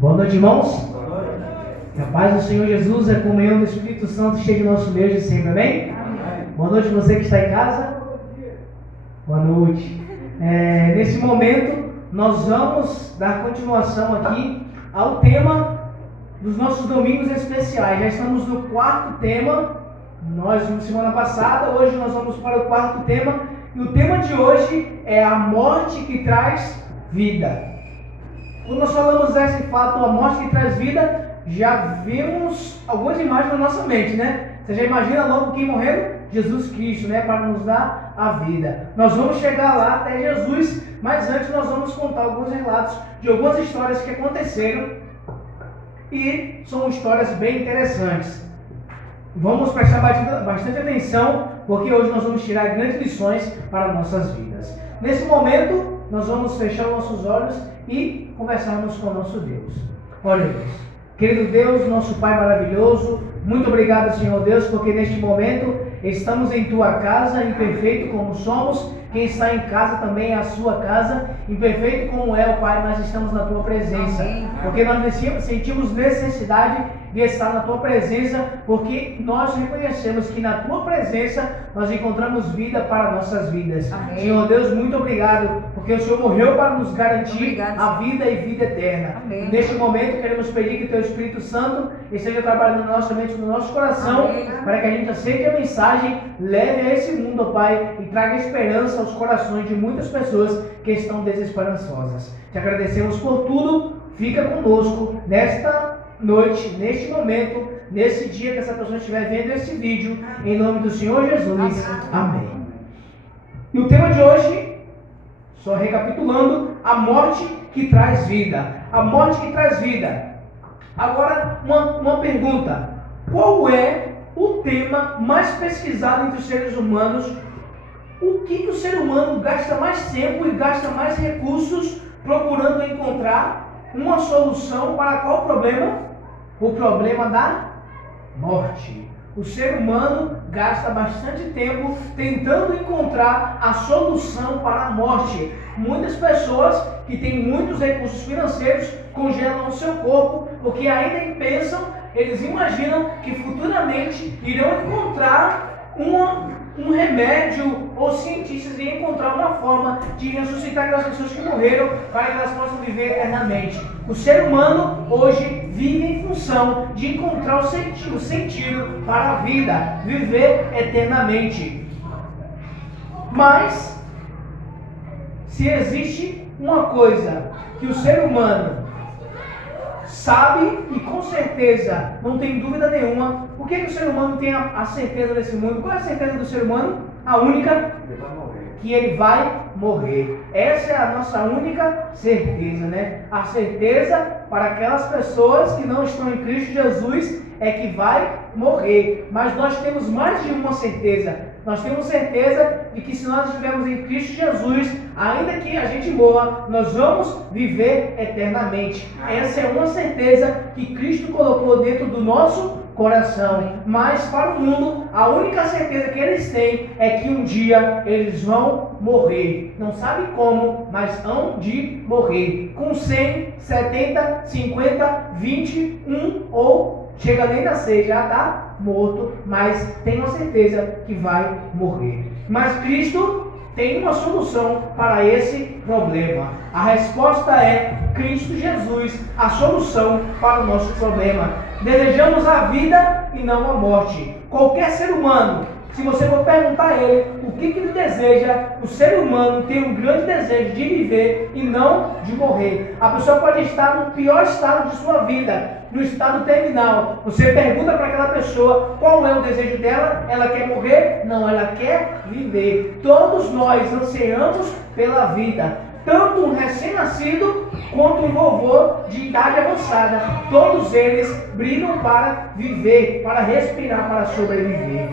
Boa noite, irmãos. Boa noite. Que a paz do Senhor Jesus e a comunhão do Espírito Santo esteja no nosso meio de sempre, amém? Amém. Boa noite você que está em casa. Boa noite. Nesse momento, nós vamos dar continuação aqui ao tema dos nossos domingos especiais. Já estamos no quarto tema. Nós vimos semana passada, hoje nós vamos para o quarto tema. E o tema de hoje é a morte que traz vida. Quando nós falamos desse fato, a morte que traz vida, já vimos algumas imagens na nossa mente, né? Você já imagina logo quem morreu? Jesus Cristo, né? Para nos dar a vida. Nós vamos chegar lá até Jesus, mas antes nós vamos contar alguns relatos de algumas histórias que aconteceram e são histórias bem interessantes. Vamos prestar bastante atenção, porque hoje nós vamos tirar grandes lições para nossas vidas. Nesse momento, nós vamos fechar nossos olhos e conversarmos com o nosso Deus. Oremos. Querido Deus, nosso Pai maravilhoso, muito obrigado, Senhor Deus, porque neste momento estamos em Tua casa, imperfeito como somos. Quem está em casa também é a sua casa, imperfeito como é, o Pai, mas estamos na Tua presença. Porque nós sentimos necessidade de estar na Tua presença, porque nós reconhecemos que na Tua presença nós encontramos vida para nossas vidas. Amém. Senhor Deus, muito obrigado, porque o Senhor morreu para nos garantir a vida e vida eterna. Amém. Neste momento queremos pedir que Teu Espírito Santo esteja trabalhando na nossa mente, no nosso coração. Amém. Para que a gente aceite a mensagem, leve a esse mundo, ó Pai, e traga esperança aos corações de muitas pessoas que estão desesperançosas. Te agradecemos por tudo. Fica conosco nesta noite, neste momento, nesse dia que essa pessoa estiver vendo esse vídeo, em nome do Senhor Jesus. Amém. E o tema de hoje, só recapitulando, a morte que traz vida. A morte que traz vida. Agora, uma pergunta. Qual é o tema mais pesquisado entre os seres humanos? O que o ser humano gasta mais tempo e gasta mais recursos procurando encontrar uma solução para qual problema? O problema da morte. O ser humano gasta bastante tempo tentando encontrar a solução para a morte. Muitas pessoas que têm muitos recursos financeiros congelam o seu corpo porque ainda pensam, eles imaginam que futuramente irão encontrar um remédio, ou cientistas irão encontrar uma forma de ressuscitar aquelas pessoas que morreram para que elas possam viver eternamente. O ser humano hoje vive em função de encontrar o sentido para a vida, viver eternamente. Mas, se existe uma coisa que o ser humano sabe e com certeza, não tem dúvida nenhuma, o que o ser humano tem a certeza desse mundo? Qual é a certeza do ser humano? A única? Que ele vai morrer. Essa é a nossa única certeza, né? A certeza para aquelas pessoas que não estão em Cristo Jesus é que vai morrer. Mas nós temos mais de uma certeza. Nós temos certeza de que se nós estivermos em Cristo Jesus, ainda que a gente morra, nós vamos viver eternamente. Essa é uma certeza que Cristo colocou dentro do nosso coração. Mas para o mundo, a única certeza que eles têm é que um dia eles vão morrer. Não sabe como, mas hão de morrer. Com 100, 70, 50, 20, 1 ou chega nem a nascer, já está morto, mas tem uma certeza que vai morrer. Mas Cristo tem uma solução para esse problema. A resposta é Cristo Jesus, a solução para o nosso problema. Desejamos a vida e não a morte. Qualquer ser humano, se você for perguntar a ele o que ele deseja, o ser humano tem um grande desejo de viver e não de morrer. A pessoa pode estar no pior estado de sua vida, no estado terminal. Você pergunta para aquela pessoa qual é o desejo dela, ela quer morrer? Não, ela quer viver. Todos nós ansiamos pela vida. Tanto um recém-nascido quanto um vovô de idade avançada. Todos eles brigam para viver, para respirar, para sobreviver.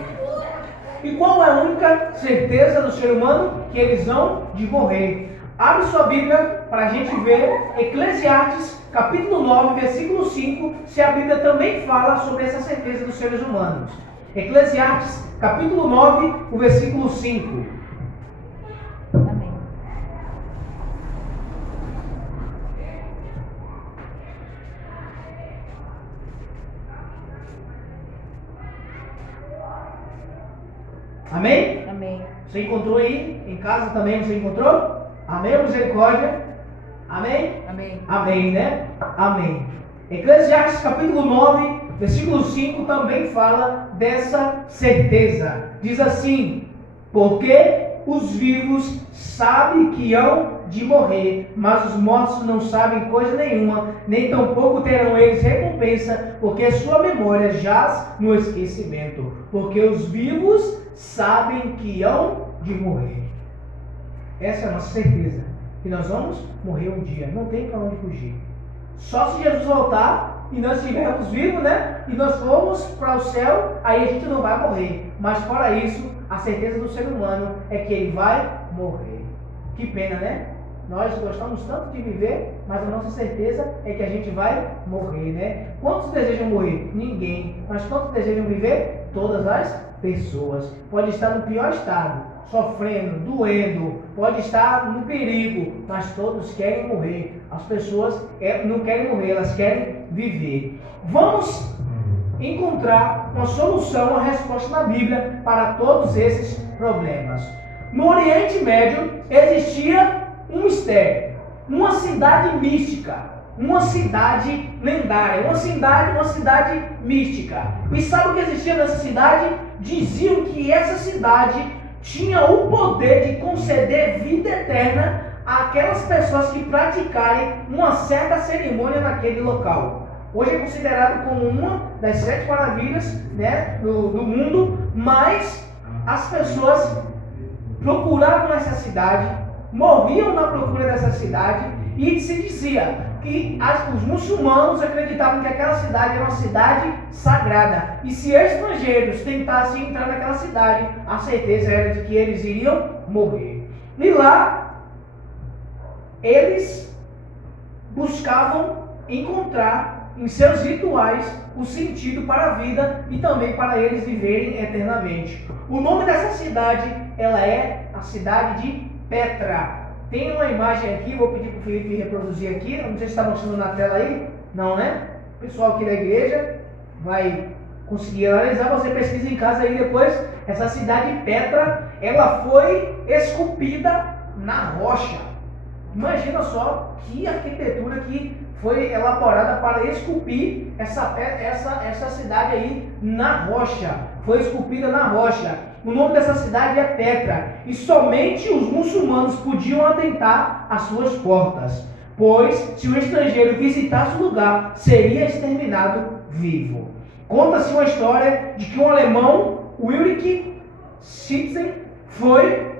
E qual é a única certeza do ser humano? Que eles vão de morrer. Abre sua Bíblia para a gente ver Eclesiastes, capítulo 9, versículo 5, se a Bíblia também fala sobre essa certeza dos seres humanos. Eclesiastes, capítulo 9, o versículo 5. Amém? Amém. Você encontrou aí? Em casa também você encontrou? Amém, misericórdia? Amém? Amém. Amém, né? Amém. Eclesiastes capítulo 9, versículo 5 também fala dessa certeza. Diz assim: porque os vivos sabem que hão de morrer, mas os mortos não sabem coisa nenhuma, nem tampouco terão eles recompensa, porque sua memória jaz no esquecimento. Porque os vivos sabem que hão de morrer. Essa é a nossa certeza, que nós vamos morrer um dia, não tem para onde fugir. Só se Jesus voltar e nós estivermos vivos, né? E nós formos para o céu, aí a gente não vai morrer. Mas fora isso, a certeza do ser humano é que ele vai morrer. Que pena, né? Nós gostamos tanto de viver, mas a nossa certeza é que a gente vai morrer, né? Quantos desejam morrer? Ninguém. Mas quantos desejam viver? Todas as pessoas. Pode estar no pior estado, sofrendo, doendo, pode estar no perigo, mas todos querem morrer. As pessoas não querem morrer, elas querem viver. Vamos encontrar uma solução, uma resposta na Bíblia para todos esses problemas. No Oriente Médio existia um mistério, uma cidade mística, uma cidade lendária, uma cidade mística. E sabe o que existia nessa cidade? Diziam que essa cidade tinha o poder de conceder vida eterna àquelas pessoas que praticarem uma certa cerimônia naquele local. Hoje é considerado como uma das 7 maravilhas, né, do mundo, mas as pessoas procuravam essa cidade, morriam na procura dessa cidade, e se dizia que os muçulmanos acreditavam que aquela cidade era uma cidade sagrada, e se estrangeiros tentassem entrar naquela cidade, a certeza era de que eles iriam morrer. E lá eles buscavam encontrar em seus rituais o sentido para a vida e também para eles viverem eternamente. O nome dessa cidade, ela é a cidade de Petra. Tem uma imagem aqui, vou pedir para o Felipe reproduzir aqui, não sei se está mostrando na tela aí, não, né? O pessoal aqui da igreja vai conseguir analisar, você pesquisa em casa aí depois. Essa cidade de Petra, ela foi esculpida na rocha. Imagina só que arquitetura que foi elaborada para esculpir essa cidade aí na rocha. Foi esculpida na rocha. O nome dessa cidade é Petra. E somente os muçulmanos podiam adentrar as suas portas. Pois, se o estrangeiro visitasse o lugar, seria exterminado vivo. Conta-se uma história de que um alemão, Ulrich Schützen, foi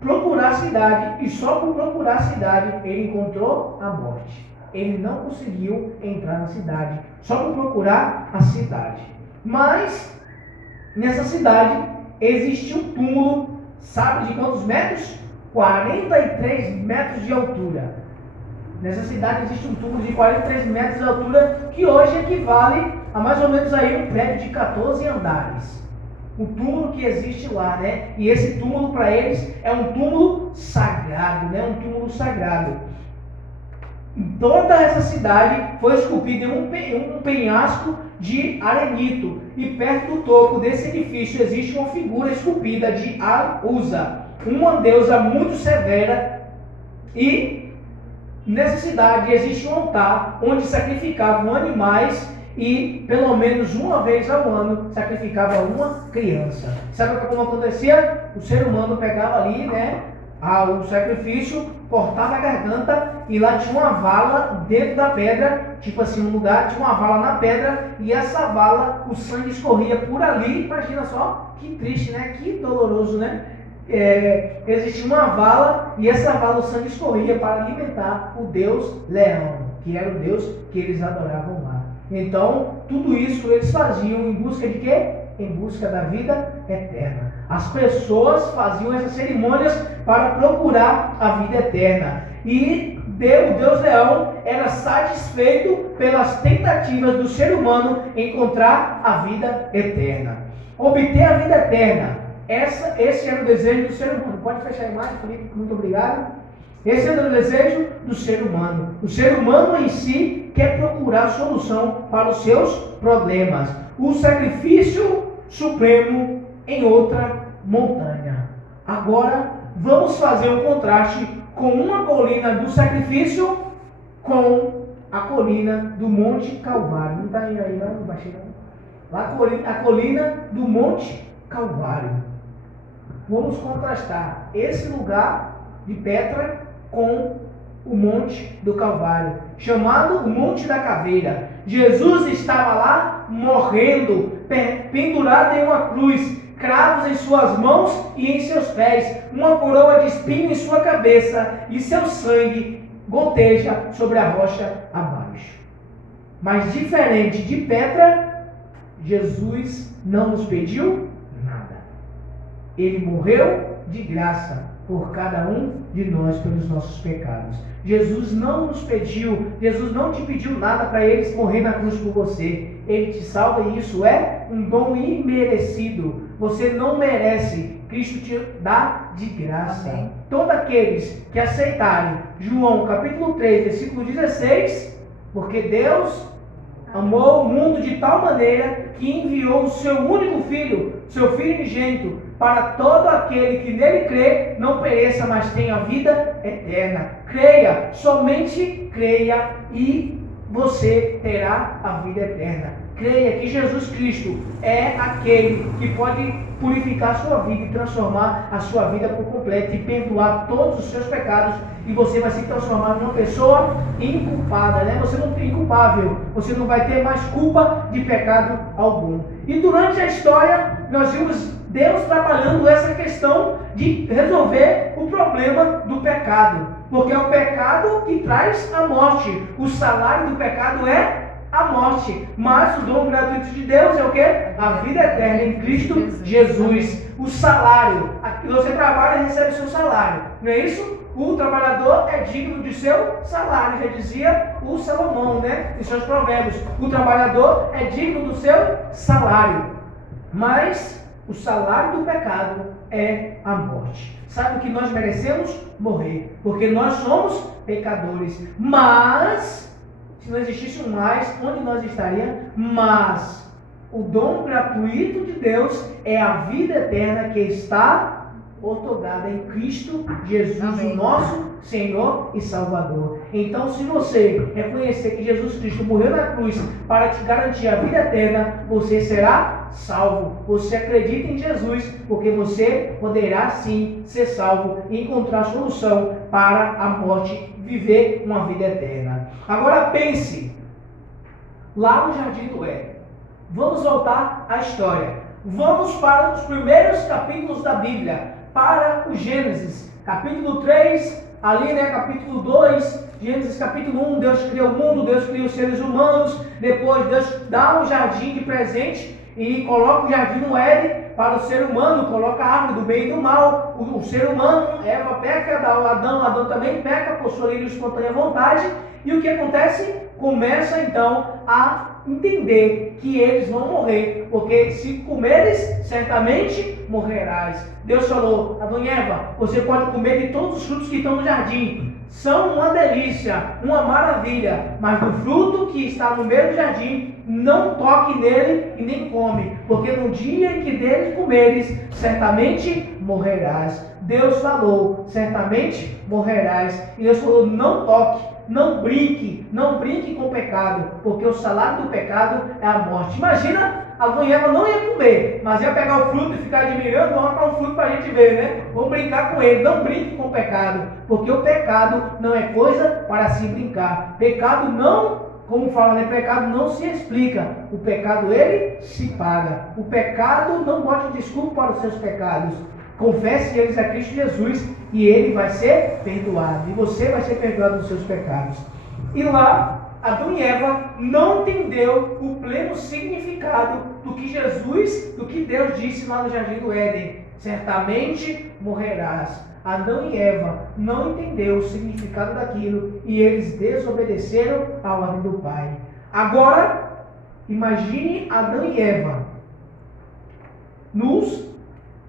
procurar a cidade, e só por procurar a cidade ele encontrou a morte. Ele não conseguiu entrar na cidade, só por procurar a cidade. Mas nessa cidade existe um túmulo, sabe de quantos metros? 43 metros de altura. Nessa cidade existe um túmulo de 43 metros de altura, que hoje equivale a mais ou menos aí um prédio de 14 andares. O túmulo que existe lá, né? E esse túmulo para eles é um túmulo sagrado, né? Um túmulo sagrado. Toda essa cidade foi esculpida em um penhasco de arenito. E perto do topo desse edifício existe uma figura esculpida de Al-Uza, uma deusa muito severa. E nessa cidade existe um altar onde sacrificavam animais, e pelo menos uma vez ao ano sacrificava uma criança. Sabe como acontecia? O ser humano pegava ali, né, o sacrifício, cortava a garganta, e lá tinha uma vala dentro da pedra, tipo assim, um lugar, tinha uma vala na pedra, e essa vala, o sangue escorria por ali. Imagina só, que triste, né? Que doloroso, né? Existia uma vala, e essa vala, o sangue escorria para alimentar o deus Leão, que era o deus que eles adoravam lá. Então, tudo isso eles faziam em busca de quê? Em busca da vida eterna. As pessoas faziam essas cerimônias para procurar a vida eterna. E o Deus Leão era satisfeito pelas tentativas do ser humano encontrar a vida eterna. Obter a vida eterna. Esse era o desejo do ser humano. Pode fechar a imagem, Felipe? Muito obrigado. Esse é o desejo do ser humano. O ser humano em si quer procurar solução para os seus problemas. O sacrifício supremo em outra montanha. Agora, vamos fazer um contraste com uma colina do sacrifício com a colina do Monte Calvário. Não está aí não, não vai chegar. Lá a colina do Monte Calvário. Vamos contrastar esse lugar de Petra com o Monte do Calvário, chamado o Monte da Caveira. Jesus estava lá morrendo, pendurado em uma cruz, cravos em suas mãos e em seus pés, uma coroa de espinho em sua cabeça, e seu sangue goteja sobre a rocha abaixo. Mas diferente de Petra, Jesus não nos pediu nada. Ele morreu de graça por cada um de nós pelos nossos pecados. Jesus não nos pediu, Jesus não te pediu nada para ele morrer na cruz por você. Ele te salva e isso é um dom imerecido. Você não merece, Cristo te dá de graça. Amém. Todos aqueles que aceitarem João capítulo 3, versículo 16, porque Deus amou o mundo de tal maneira que enviou o seu único filho, seu filho unigênito, para todo aquele que nele crê, não pereça, mas tenha vida eterna. Creia, somente creia e você terá a vida eterna. Creia que Jesus Cristo é aquele que pode purificar a sua vida e transformar a sua vida por completo e perdoar todos os seus pecados, e você vai se transformar numa pessoa inculpada, né? Você não é inculpável, você não vai ter mais culpa de pecado algum. E durante a história nós vimos Deus trabalhando essa questão de resolver o problema do pecado, porque é o pecado que traz a morte. O salário do pecado é a morte, mas o dom gratuito de Deus é o que? A vida eterna em Cristo Jesus. O salário, você trabalha e recebe o seu salário, não é isso? O trabalhador é digno de seu salário, já dizia o Salomão, né? Em seus provérbios. O trabalhador é digno do seu salário, mas o salário do pecado é a morte. Sabe o que nós merecemos? Morrer, porque nós somos pecadores. Mas se não existisse um mais, onde nós estaríamos? Mas o dom gratuito de Deus é a vida eterna que está otorgada em Cristo Jesus, amém, o nosso Senhor e Salvador. Então, se você reconhecer que Jesus Cristo morreu na cruz para te garantir a vida eterna, você será salvo. Você acredita em Jesus, porque você poderá sim ser salvo e encontrar solução para a morte, viver uma vida eterna. Agora pense, lá no Jardim do Éden, vamos voltar à história. Vamos para os primeiros capítulos da Bíblia, para o Gênesis, capítulo 3, ali, né, capítulo 2, Gênesis capítulo 1, Deus cria o mundo, Deus cria os seres humanos, depois Deus dá um jardim de presente e coloca o jardim no Éden para o ser humano, coloca a árvore do bem e do mal. O ser humano, Eva peca, Adão também peca por sua livre e espontânea vontade, e o que acontece? Começa então a entender que eles vão morrer, porque se comeres, certamente morrerás. Deus falou: Adão e Eva, você pode comer de todos os frutos que estão no jardim, são uma delícia, uma maravilha, mas do fruto que está no meio do jardim, não toque nele e nem come, porque no dia em que dele comeres, certamente morrerás. Deus falou: certamente morrerás. E Deus falou: não toque, não brinque com o pecado, porque o salário do pecado é a morte. Imagina, Adão e Eva não ia comer, mas ia pegar o fruto e ficar admirando: vamos arrancar um fruto para a gente ver, né? Vamos brincar com ele. Não brinque com o pecado, porque o pecado não é coisa para se brincar. Pecado não, como fala, né? Pecado não se explica. O pecado, ele se paga. O pecado não bote desculpa para os seus pecados. Confesse eles a Cristo Jesus e ele vai ser perdoado. E você vai ser perdoado dos seus pecados. E lá, Adão e Eva não entendeu o pleno significado do que Jesus, do que Deus disse lá no Jardim do Éden: certamente morrerás. Adão e Eva não entenderam o significado daquilo e eles desobedeceram à ordem do Pai. Agora, imagine Adão e Eva nus,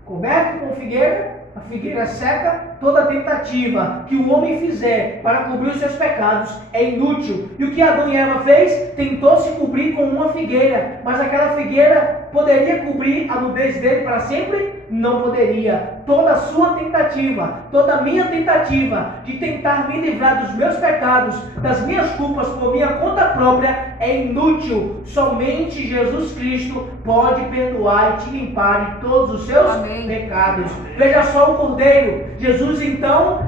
coberto com figueira, a figueira seca, toda tentativa que o homem fizer para cobrir os seus pecados é inútil. E o que Adão e Eva fez? Tentou se cobrir com uma figueira, mas aquela figueira poderia cobrir a nudez dele para sempre? Não poderia. Toda a sua tentativa, toda a minha tentativa de tentar me livrar dos meus pecados, das minhas culpas por minha conta própria é inútil. Somente Jesus Cristo pode perdoar e te limpar de todos os seus pecados. Veja só o Cordeiro. Jesus então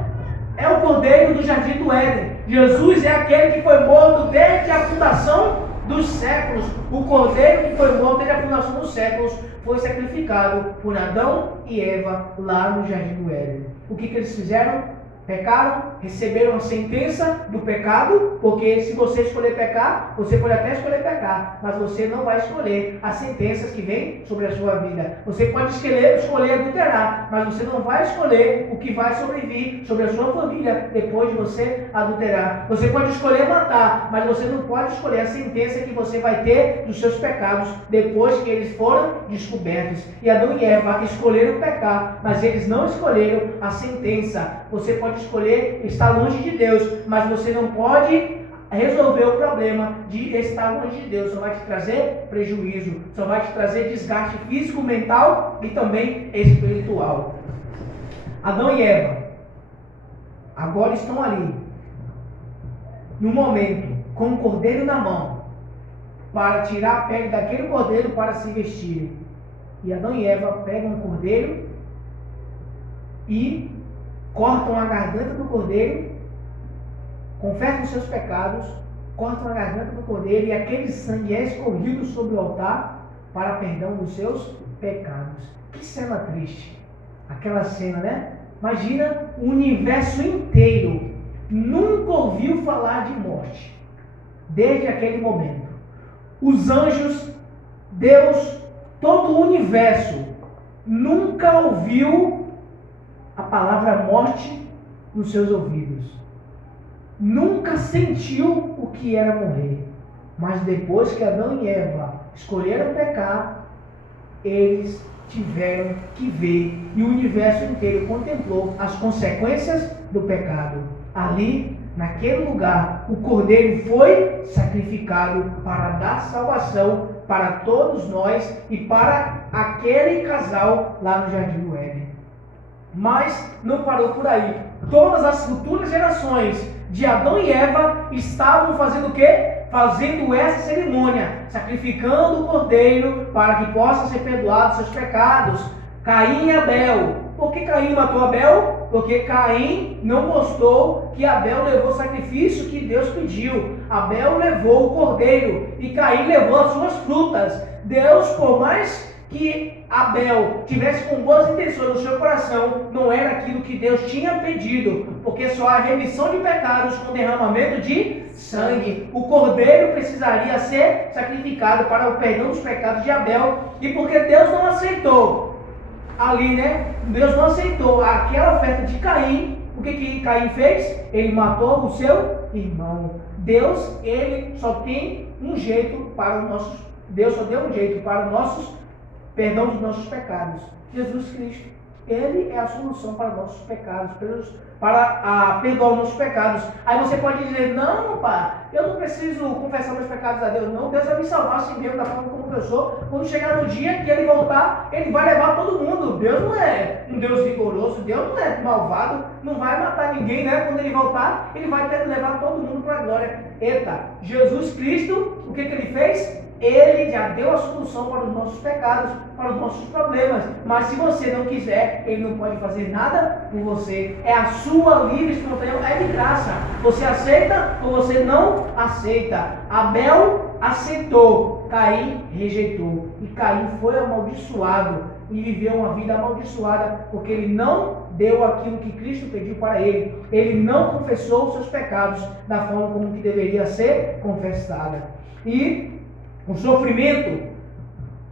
é o Cordeiro do Jardim do Éden. Jesus é aquele que foi morto desde a fundação dos séculos. O Cordeiro que foi morto desde a fundação dos séculos foi sacrificado por Adão e Eva lá no Jardim do Éden. O que eles fizeram? Pecaram, receberam a sentença do pecado, porque se você escolher pecar, você pode até escolher pecar, mas você não vai escolher as sentenças que vêm sobre a sua vida. Você pode escolher adulterar, mas você não vai escolher o que vai sobrevir sobre a sua família depois de você adulterar. Você pode escolher matar, mas você não pode escolher a sentença que você vai ter dos seus pecados depois que eles foram descobertos. E Adão e Eva escolheram pecar, mas eles não escolheram a sentença. Você pode escolher estar longe de Deus, mas você não pode resolver o problema de estar longe de Deus. Só vai te trazer prejuízo, só vai te trazer desgaste físico, mental e também espiritual. Adão e Eva agora estão ali, no momento, com o cordeiro na mão, para tirar a pele daquele cordeiro para se vestirem. E Adão e Eva pegam o cordeiro e cortam a garganta do cordeiro, confessam os seus pecados, cortam a garganta do cordeiro e aquele sangue é escorrido sobre o altar para perdão dos seus pecados. Que cena triste, aquela cena, né? Imagina, o universo inteiro nunca ouviu falar de morte, desde aquele momento. Os anjos, Deus, todo o universo nunca ouviu a palavra morte nos seus ouvidos. Nunca sentiu o que era morrer. Mas depois que Adão e Eva escolheram pecar, eles tiveram que ver, e o universo inteiro contemplou as consequências do pecado. Ali, naquele lugar, o cordeiro foi sacrificado para dar salvação para todos nós e para aquele casal lá no Jardim do Éden. Mas não parou por aí. Todas as futuras gerações de Adão e Eva estavam fazendo o quê? Fazendo essa cerimônia, sacrificando o cordeiro para que possam ser perdoados seus pecados. Caim e Abel. Por que Caim matou Abel? Porque Caim não gostou que Abel levou o sacrifício que Deus pediu. Abel levou o cordeiro e Caim levou as suas frutas. Deus, por mais que Abel tivesse com boas intenções no seu coração, não era aquilo que Deus tinha pedido, porque só há remissão de pecados com derramamento de sangue. O cordeiro precisaria ser sacrificado para o perdão dos pecados de Abel, e porque Deus não aceitou ali, né? Deus não aceitou aquela oferta de Caim. O que Caim fez? Ele matou o seu irmão. Deus, ele só tem um jeito para os nossos. Deus só deu um jeito para os nossos perdão dos nossos pecados. Jesus Cristo, Ele é a solução para os nossos pecados, para perdoar os nossos pecados. Aí você pode dizer, não, pai, eu não preciso confessar meus pecados a Deus, não. Deus vai me salvar assim mesmo, da forma como eu sou. Quando chegar no dia que Ele voltar, Ele vai levar todo mundo. Deus não é um Deus rigoroso, Deus não é malvado, não vai matar ninguém, né? Quando Ele voltar, Ele vai ter que levar todo mundo para a glória. Eita, Jesus Cristo, o que Ele fez? Ele já deu a solução para os nossos pecados, para os nossos problemas. Mas se você não quiser, Ele não pode fazer nada por você. É a sua livre espontânea, é de graça. Você aceita ou você não aceita? Abel aceitou, Caim rejeitou. E Caim foi amaldiçoado e viveu uma vida amaldiçoada, porque ele não deu aquilo que Cristo pediu para ele. Ele não confessou os seus pecados da forma como que deveria ser confessada. E o sofrimento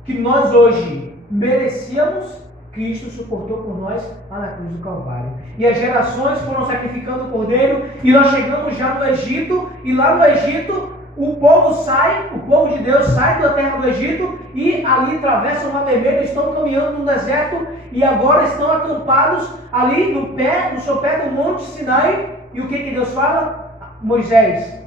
que nós hoje merecíamos, Cristo suportou por nós lá na cruz do Calvário. E as gerações foram sacrificando o cordeiro, e nós chegamos já no Egito, e lá no Egito o povo de Deus sai da terra do Egito, e ali atravessam o Mar Vermelho, estão caminhando no deserto, e agora estão acampados ali no seu pé do Monte Sinai. E o que Deus fala? Moisés,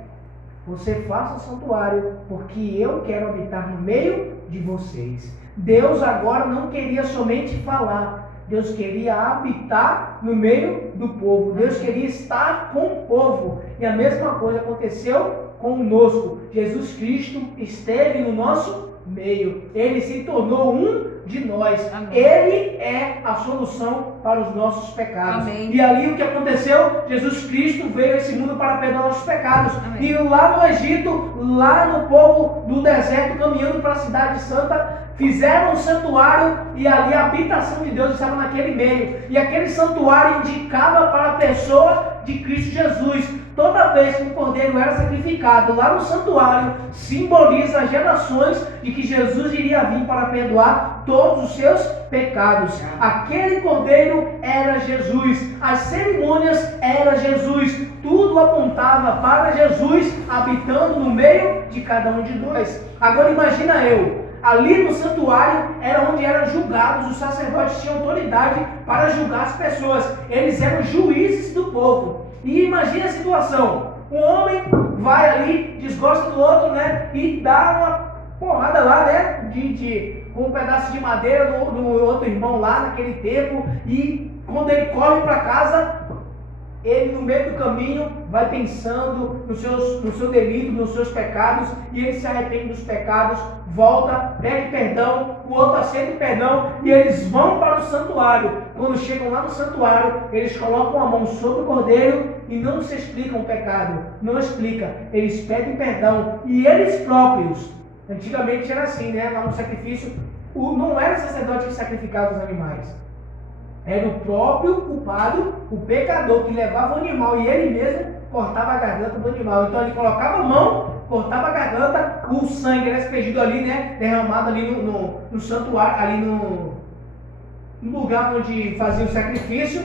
você faça o santuário, porque eu quero habitar no meio de vocês. Deus agora não queria somente falar, Deus queria habitar no meio do povo. Deus queria estar com o povo. E a mesma coisa aconteceu conosco. Jesus Cristo esteve no nosso meio. Ele se tornou um de nós. Amém. Ele é a solução para os nossos pecados. Amém. E ali o que aconteceu? Jesus Cristo veio a esse mundo para perdoar nossos pecados. Amém. E lá no Egito, lá no povo do deserto, caminhando para a cidade santa, fizeram um santuário e ali a habitação de Deus estava naquele meio. E aquele santuário indicava para a pessoa de Cristo Jesus. Toda vez que um cordeiro era sacrificado lá no santuário, simboliza as gerações de que Jesus iria vir para perdoar todos os seus pecados. Aquele cordeiro era Jesus, as cerimônias era Jesus, tudo apontava para Jesus habitando no meio de cada um de nós. Agora imagina ali no santuário era onde eram julgados, os sacerdotes tinham autoridade para julgar as pessoas, eles eram juízes do povo. E imagina a situação, um homem vai ali, desgosta do outro, né, e dá uma porrada lá, né, com um pedaço de madeira no outro irmão lá naquele tempo, e quando ele corre para casa, ele no meio do caminho vai pensando no seu delito, nos seus pecados, e ele se arrepende dos pecados, volta, pede perdão, o outro aceita o perdão, e eles vão para o santuário. Quando chegam lá no santuário, eles colocam a mão sobre o cordeiro e não se explicam o pecado, não explica, eles pedem perdão, e eles próprios, antigamente era assim, né, lá no sacrifício, não era o sacerdote que sacrificava os animais, era o próprio culpado, o pecador, que levava o animal e ele mesmo cortava a garganta do animal. Então ele colocava a mão, cortava a garganta, o sangue era aspergido ali, né, derramado ali no santuário, ali no lugar onde fazia o sacrifício,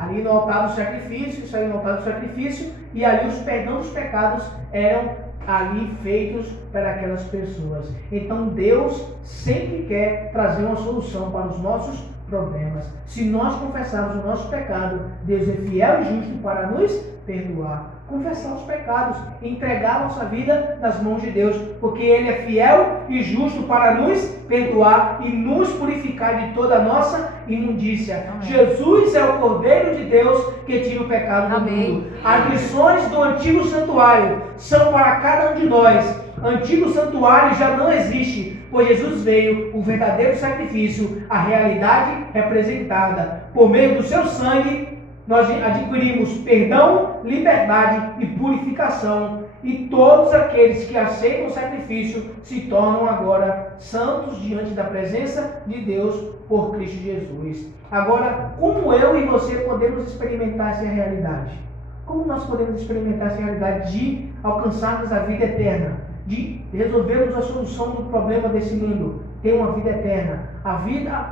ali no altar do sacrifício, isso aí no altar do sacrifício, e ali os perdão dos pecados eram ali feitos para aquelas pessoas. Então Deus sempre quer trazer uma solução para os nossos problemas. Se nós confessarmos o nosso pecado, Deus é fiel e justo para nos perdoar. Confessar os pecados, entregar a nossa vida nas mãos de Deus, porque Ele é fiel e justo para nos perdoar e nos purificar de toda a nossa imundícia. Amém. Jesus é o Cordeiro de Deus que tira o pecado do Amém. Mundo. As lições do antigo santuário são para cada um de nós. Antigo santuário já não existe, pois Jesus veio, o verdadeiro sacrifício, a realidade representada. Por meio do seu sangue, nós adquirimos perdão, liberdade e purificação. E todos aqueles que aceitam o sacrifício se tornam agora santos diante da presença de Deus por Cristo Jesus. Agora, como eu e você podemos experimentar essa realidade? Como nós podemos experimentar essa realidade de alcançarmos a vida eterna? De resolvermos a solução do problema desse mundo, ter uma vida eterna, a vida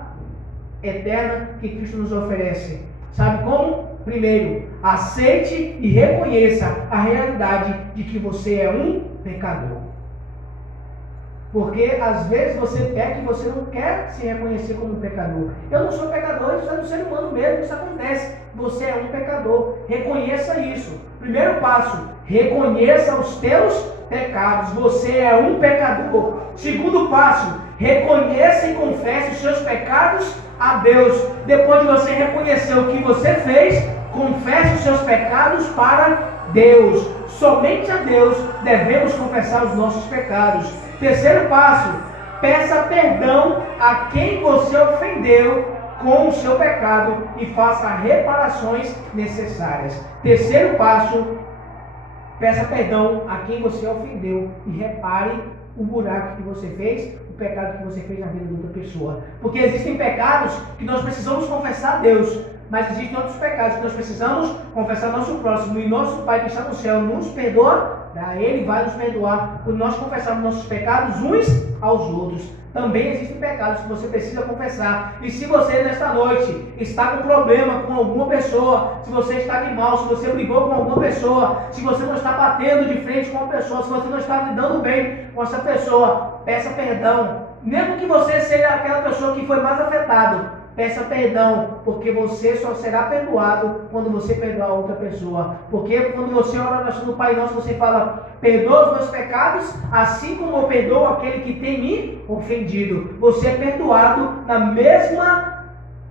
eterna que Cristo nos oferece. Sabe como? Primeiro, aceite e reconheça a realidade de que você é um pecador. Porque às vezes você peca e você não quer se reconhecer como um pecador. Eu não sou pecador, isso é do ser humano mesmo, isso acontece. Você é um pecador, reconheça isso. Primeiro passo, reconheça os teus pecados, você é um pecador. Segundo passo, reconheça e confesse os seus pecados a Deus. Depois de você reconhecer o que você fez, confesse os seus pecados para Deus. Somente a Deus devemos confessar os nossos pecados. Terceiro passo, peça perdão a quem você ofendeu com o seu pecado e faça reparações necessárias. Terceiro passo, peça perdão a quem você ofendeu e repare o buraco que você fez, o pecado que você fez na vida de outra pessoa. Porque existem pecados que nós precisamos confessar a Deus, mas existem outros pecados que nós precisamos confessar ao nosso próximo. E nosso Pai que está no céu nos perdoa, Ele vai nos perdoar quando nós confessarmos nossos pecados uns aos outros. Também existem pecados que você precisa confessar. E se você nesta noite está com problema com alguma pessoa, se você está de mal, se você brigou com alguma pessoa, se você não está batendo de frente com uma pessoa, se você não está lidando bem com essa pessoa, peça perdão. Mesmo que você seja aquela pessoa que foi mais afetado, peça perdão, porque você só será perdoado quando você perdoar outra pessoa. Porque quando você ora no Pai Nosso, você fala: perdoa os meus pecados, assim como eu perdoo aquele que tem me ofendido. Você é perdoado na mesma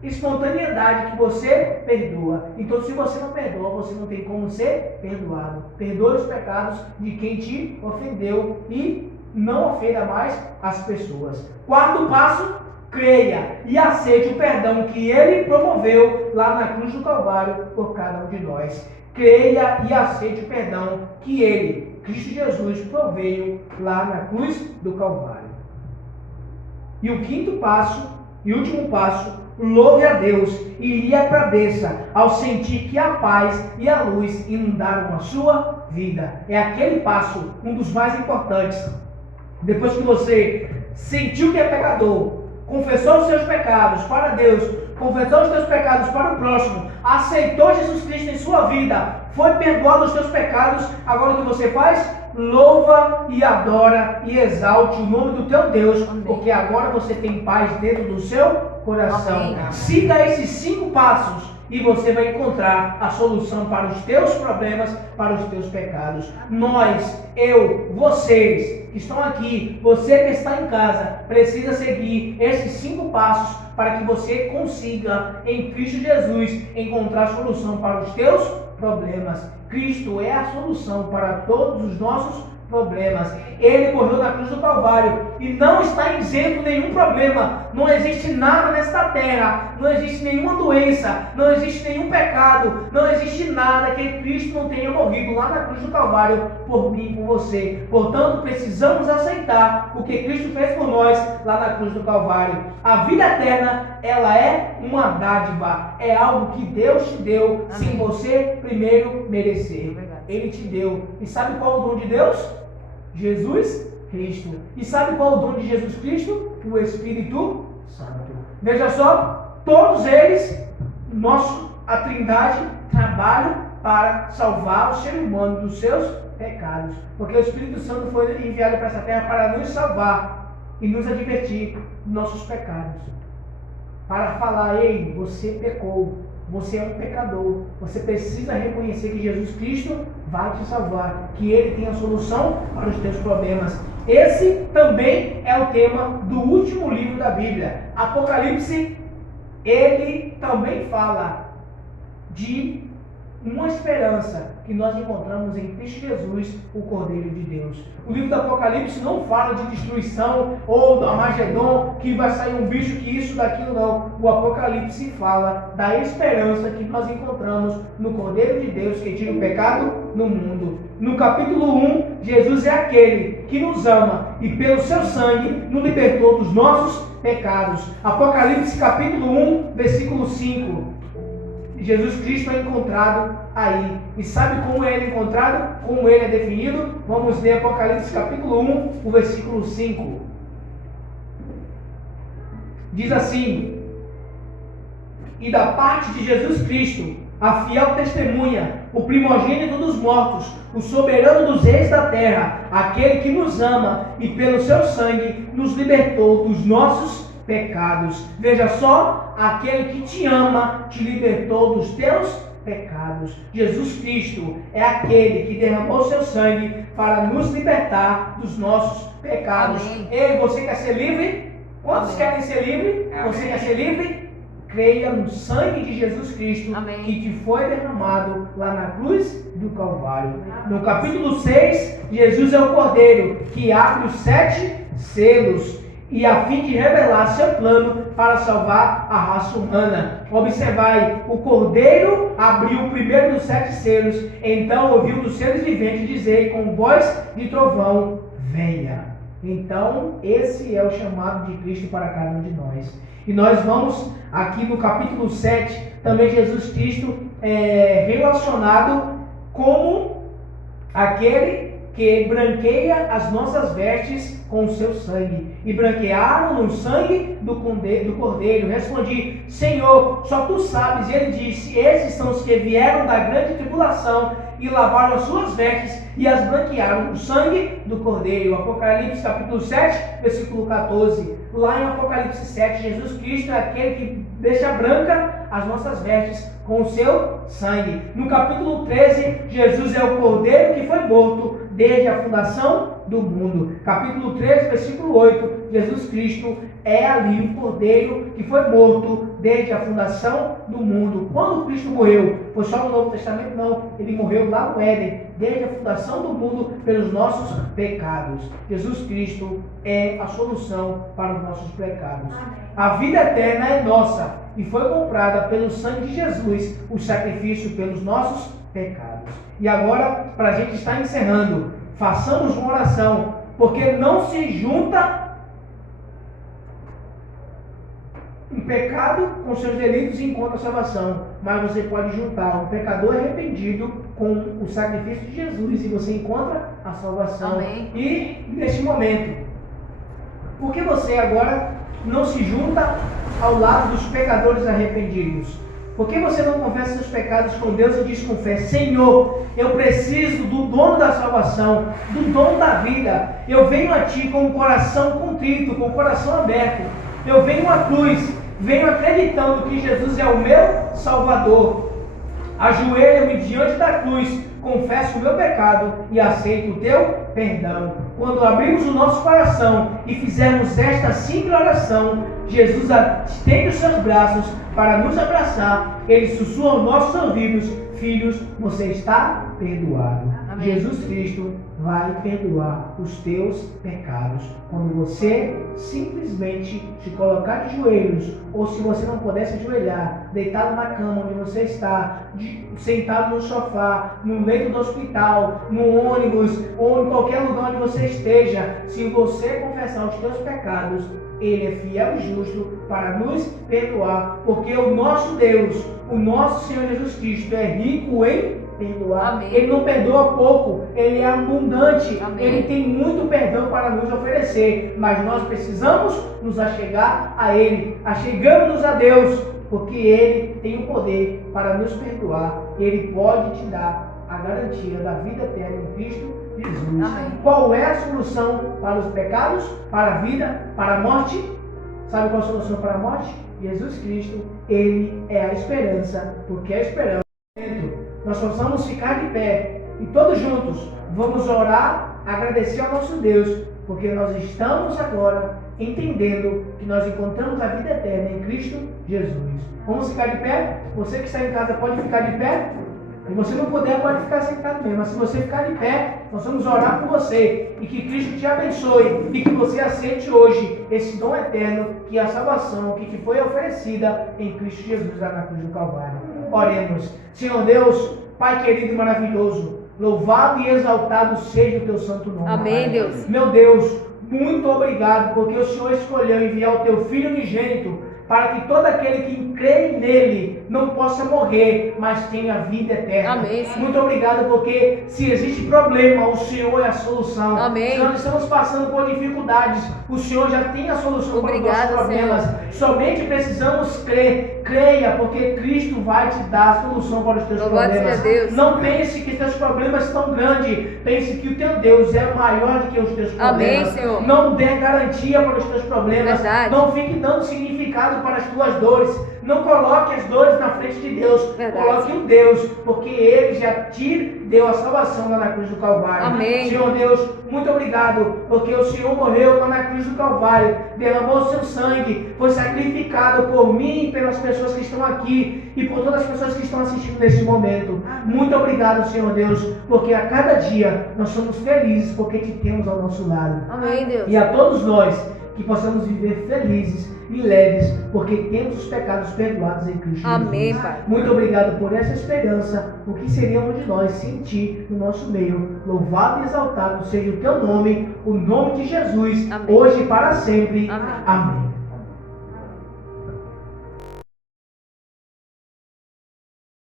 espontaneidade que você perdoa. Então, se você não perdoa, você não tem como ser perdoado. Perdoe os pecados de quem te ofendeu e não ofenda mais as pessoas. Quarto passo: creia e aceite o perdão que Ele promoveu lá na cruz do Calvário por cada um de nós. Creia e aceite o perdão que Ele, Cristo Jesus, proveu lá na cruz do Calvário. E o quinto passo e último passo: louve a Deus e lhe agradeça ao sentir que a paz e a luz inundaram a sua vida. É aquele passo, um dos mais importantes. Depois que você sentiu que é pecador, confessou os seus pecados para Deus, confessou os seus pecados para o próximo, aceitou Jesus Cristo em sua vida, foi perdoado os seus pecados, agora o que você faz? Louva e adora e exalte o nome do teu Deus, porque agora você tem paz dentro do seu coração. Amém. Siga esses 5 passos e você vai encontrar a solução para os teus problemas, para os teus pecados. Nós, eu, vocês que estão aqui, você que está em casa, precisa seguir esses 5 passos para que você consiga, em Cristo Jesus, encontrar solução para os teus problemas. Cristo é a solução para todos os nossos problemas. Ele morreu na cruz do Calvário e não está isento de nenhum problema. Não existe nada nesta terra, não existe nenhuma doença, não existe nenhum pecado, não existe nada que Cristo não tenha morrido lá na cruz do Calvário por mim e por você. Portanto, precisamos aceitar o que Cristo fez por nós lá na cruz do Calvário. A vida eterna, ela é uma dádiva, é algo que Deus te deu. Amém. Sem você primeiro merecer. Ele te deu. E sabe qual é o dom de Deus? Jesus Cristo. E sabe qual é o dom de Jesus Cristo? O Espírito Santo. Veja só, todos eles, a Trindade, trabalham para salvar o ser humano dos seus pecados. Porque o Espírito Santo foi enviado para essa terra para nos salvar e nos advertir dos nossos pecados. Para falar: ei, você pecou. Você é um pecador, você precisa reconhecer que Jesus Cristo vai te salvar, que Ele tem a solução para os teus problemas. Esse também é o tema do último livro da Bíblia, Apocalipse. Ele também fala de uma esperança que nós encontramos em Cristo Jesus, o Cordeiro de Deus. O livro do Apocalipse não fala de destruição ou do Armagedon, que vai sair um bicho, que isso, daquilo, não. O Apocalipse fala da esperança que nós encontramos no Cordeiro de Deus, que tira o pecado no mundo. No capítulo 1, Jesus é aquele que nos ama e pelo seu sangue nos libertou dos nossos pecados. Apocalipse capítulo 1, versículo 5. Jesus Cristo é encontrado aí. E sabe como ele é encontrado? Como ele é definido? Vamos ler Apocalipse capítulo 1, o versículo 5. Diz assim: e da parte de Jesus Cristo, a fiel testemunha, o primogênito dos mortos, o soberano dos reis da terra, aquele que nos ama e pelo seu sangue nos libertou dos nossos pecados. Veja só, aquele que te ama te libertou dos teus pecados. Jesus Cristo é aquele que derramou seu sangue para nos libertar dos nossos pecados. Amém. Ei, você quer ser livre? Quantos querem ser livre? Amém. Você quer ser livre? Creia no sangue de Jesus Cristo. Amém. Que te foi derramado lá na cruz do Calvário. Amém. No capítulo 6, Jesus é o Cordeiro que abre os 7 selos, e a fim de revelar seu plano para salvar a raça humana. Observai, o Cordeiro abriu o primeiro dos 7 selos, então ouviu dos seres viventes dizer com voz de trovão: venha. Então, esse é o chamado de Cristo para cada um de nós. E nós vamos aqui no capítulo 7, também Jesus Cristo é relacionado como aquele que branqueia as nossas vestes com o seu sangue. E branquearam no sangue do Cordeiro. Respondi: Senhor, só tu sabes. E ele disse: esses são os que vieram da grande tribulação e lavaram as suas vestes e as branquearam o sangue do Cordeiro. Apocalipse capítulo 7, versículo 14. Lá em Apocalipse 7, Jesus Cristo é aquele que deixa branca as nossas vestes com o seu sangue. No capítulo 13, Jesus é o Cordeiro que foi morto desde a fundação do mundo. Capítulo 13, versículo 8, Jesus Cristo é ali o Cordeiro que foi morto desde a fundação do mundo. Quando Cristo morreu, foi só no Novo Testamento? Não, ele morreu lá no Éden, desde a fundação do mundo, pelos nossos pecados. Jesus Cristo é a solução para os nossos pecados. A vida eterna é nossa e foi comprada pelo sangue de Jesus, o sacrifício pelos nossos pecados. E agora, para a gente estar encerrando, façamos uma oração, porque não se junta um pecado com seus delitos e encontra a salvação, mas você pode juntar um pecador arrependido com o sacrifício de Jesus e você encontra a salvação. Amém. E neste momento, por que você agora não se junta ao lado dos pecadores arrependidos? Por que você não confessa seus pecados com Deus e diz com fé: Senhor, eu preciso do dono da salvação, do dono da vida. Eu venho a Ti com o coração contrito, com o coração aberto. Eu venho à cruz, venho acreditando que Jesus é o meu Salvador. Ajoelho-me diante da cruz, confesso o meu pecado e aceito o Teu perdão. Quando abrimos o nosso coração e fizermos esta simples oração, Jesus estende os seus braços para nos abraçar. Ele sussurra aos nossos ouvidos: filhos, você está perdoado. Amém. Jesus Cristo vai perdoar os teus pecados quando você simplesmente se colocar de joelhos, ou se você não puder se ajoelhar, deitado na cama onde você está, sentado no sofá, no leito do hospital, no ônibus ou em qualquer lugar onde você esteja. Se você confessar os teus pecados, Ele é fiel e justo para nos perdoar, porque o nosso Deus, o nosso Senhor Jesus Cristo, é rico em perdoar. Amém. Ele não perdoa pouco, Ele é abundante. Amém. Ele tem muito perdão para nos oferecer, mas nós precisamos nos achegar a Ele. Achegamos-nos a Deus, porque Ele tem o poder para nos perdoar. Ele pode te dar a garantia da vida eterna em Cristo Jesus. Amém. Qual é a solução para os pecados, para a vida, para a morte? Sabe qual é a solução para a morte? Jesus Cristo. Ele é a esperança, porque a esperança, nós possamos ficar de pé e todos juntos vamos orar, agradecer ao nosso Deus, porque nós estamos agora entendendo que nós encontramos a vida eterna em Cristo Jesus. Vamos ficar de pé? Você que está em casa pode ficar de pé? Se você não puder, pode ficar sentado mesmo. Mas se você ficar de pé, nós vamos orar por você. E que Cristo te abençoe. E que você aceite hoje esse dom eterno, que é a salvação, que te foi oferecida em Cristo Jesus lá na cruz do Calvário. Oremos. Senhor Deus, Pai querido e maravilhoso, louvado e exaltado seja o Teu santo nome. Amém, Deus. Meu Deus, muito obrigado, porque o Senhor escolheu enviar o Teu Filho unigênito, para que todo aquele que crê nele não possa morrer, mas tenha vida eterna. Amém. Muito obrigado, porque se existe problema, o Senhor é a solução. Amém. Se nós estamos passando por dificuldades, o Senhor já tem a solução para os nossos problemas. Senhor. Somente precisamos crer. Creia, porque Cristo vai te dar a solução para os teus problemas. Deus. Não pense que os teus problemas são grandes. Pense que o teu Deus é maior do que os teus problemas. Amém, Senhor. Não dê garantia para os teus problemas. Verdade. Não fique dando significado para as tuas dores. Não coloque as dores na frente de Deus. Verdade. Coloque o Deus, porque Ele já te deu a salvação lá na cruz do Calvário. Amém. Senhor Deus, muito obrigado, porque o Senhor morreu lá na cruz do Calvário, derramou o seu sangue, foi sacrificado por mim e pelas pessoas que estão aqui e por todas as pessoas que estão assistindo nesse momento. Muito obrigado, Senhor Deus, porque a cada dia nós somos felizes porque te temos ao nosso lado. Amém, Deus. E a todos nós, que possamos viver felizes e leves, porque temos os pecados perdoados em Cristo Amém, Jesus. Pai. Muito obrigado por essa esperança. O que seríamos de nós sem Ti no nosso meio? Louvado e exaltado seja o Teu nome, o nome de Jesus, Amém. hoje e para sempre. Amém. Amém.